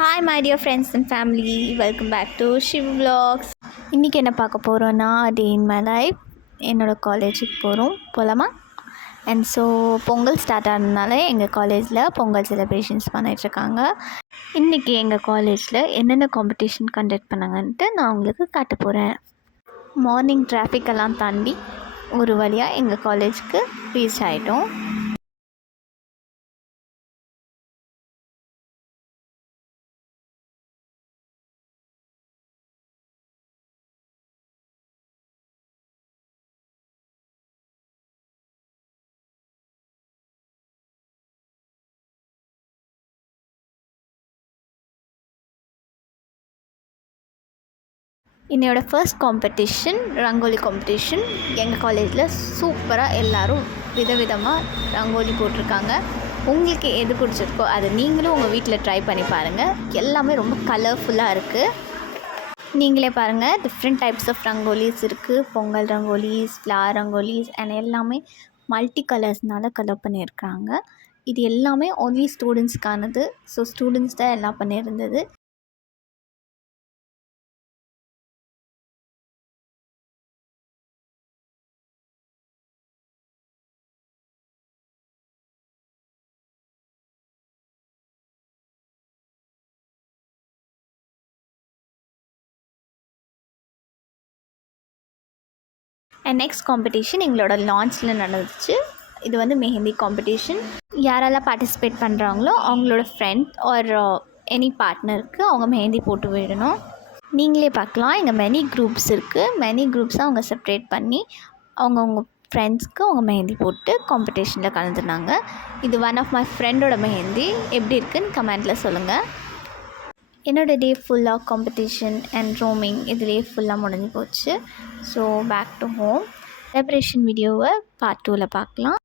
Hi my dear friends and family, welcome back to Shiv vlogs. இன்றைக்கி என்ன பார்க்க போகிறோன்னா, டே இன் மை லைஃப். என்னோடய காலேஜுக்கு போகலாமா? அண்ட் ஸோ பொங்கல் ஸ்டார்ட் ஆனதுனால எங்கள் காலேஜில் பொங்கல் செலிப்ரேஷன்ஸ் பண்ணிகிட்ருக்காங்க. இன்றைக்கி எங்கள் காலேஜில் என்னென்ன காம்படிஷன் கண்டக்ட் பண்ணாங்கன்ட்டு நான் உங்களுக்கு காட்ட போகிறேன். மார்னிங் டிராஃபிக்கெல்லாம் தாண்டி ஒரு வழியாக எங்கள் காலேஜுக்கு ரீச் ஆகிட்டோம். என்னோடய ஃபர்ஸ்ட் காம்படிஷன் ரங்கோலி காம்படிஷன். எங்கள் காலேஜில் சூப்பராக எல்லோரும் விதவிதமாக ரங்கோலி போட்டிருக்காங்க. உங்களுக்கு எது பிடிச்சிருக்கோ அதை நீங்களும் உங்கள் வீட்டில் ட்ரை பண்ணி பாருங்கள். எல்லாமே ரொம்ப கலர்ஃபுல்லாக இருக்குது. நீங்களே பாருங்கள், டிஃப்ரெண்ட் டைப்ஸ் ஆஃப் ரங்கோலிஸ் இருக்குது. பொங்கல் ரங்கோலிஸ், ஃப்ளவர் ரங்கோலிஸ் அண்ட் எல்லாமே மல்டி கலர்ஸ்னால் கலர் பண்ணியிருக்காங்க. இது எல்லாமே ஒன்லி ஸ்டூடெண்ட்ஸ்க்கானது. ஸோ ஸ்டூடெண்ட்ஸ் தான் எல்லாம் பண்ணியிருந்தது. அண்ட் நெக்ஸ்ட் காம்படிஷன் எங்களோட லான்ச்சில் நடந்துச்சு. இது வந்து மெஹந்தி காம்படிஷன். யாரெல்லாம் பார்ட்டிசிபேட் பண்ணுறாங்களோ அவங்களோட ஃப்ரெண்ட் ஆர் எனி பார்ட்னருக்கு அவங்க மெஹந்தி போட்டு விடணும். நீங்களே பார்க்கலாம், இங்கே மெனி குரூப்ஸ் இருக்குது. மெனி குரூப்ஸாக அவங்க செப்ரேட் பண்ணி அவங்கவுங்க ஃப்ரெண்ட்ஸ்க்கு அவங்க மெஹந்தி போட்டு காம்படிஷனில் கலந்துருந்தாங்க. இது ஒன் ஆஃப் மை ஃப்ரெண்டோட மெஹந்தி. எப்படி இருக்குதுன்னு கமெண்ட்டில் சொல்லுங்கள். என்னோடய டே ஃபுல்லாக காம்படிஷன் அண்ட் ரோமிங் இதிலே ஃபுல்லாக முடிஞ்சு போச்சு. So back to home. Celebration வீடியோவை பார்ட் 2ல் பார்க்கலாம்.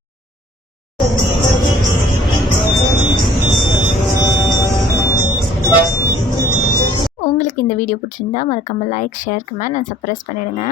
உங்களுக்கு இந்த வீடியோ பிடிச்சிருந்தா மறக்காமல் like, share, comment and subscribe பண்ணிவிடுங்க.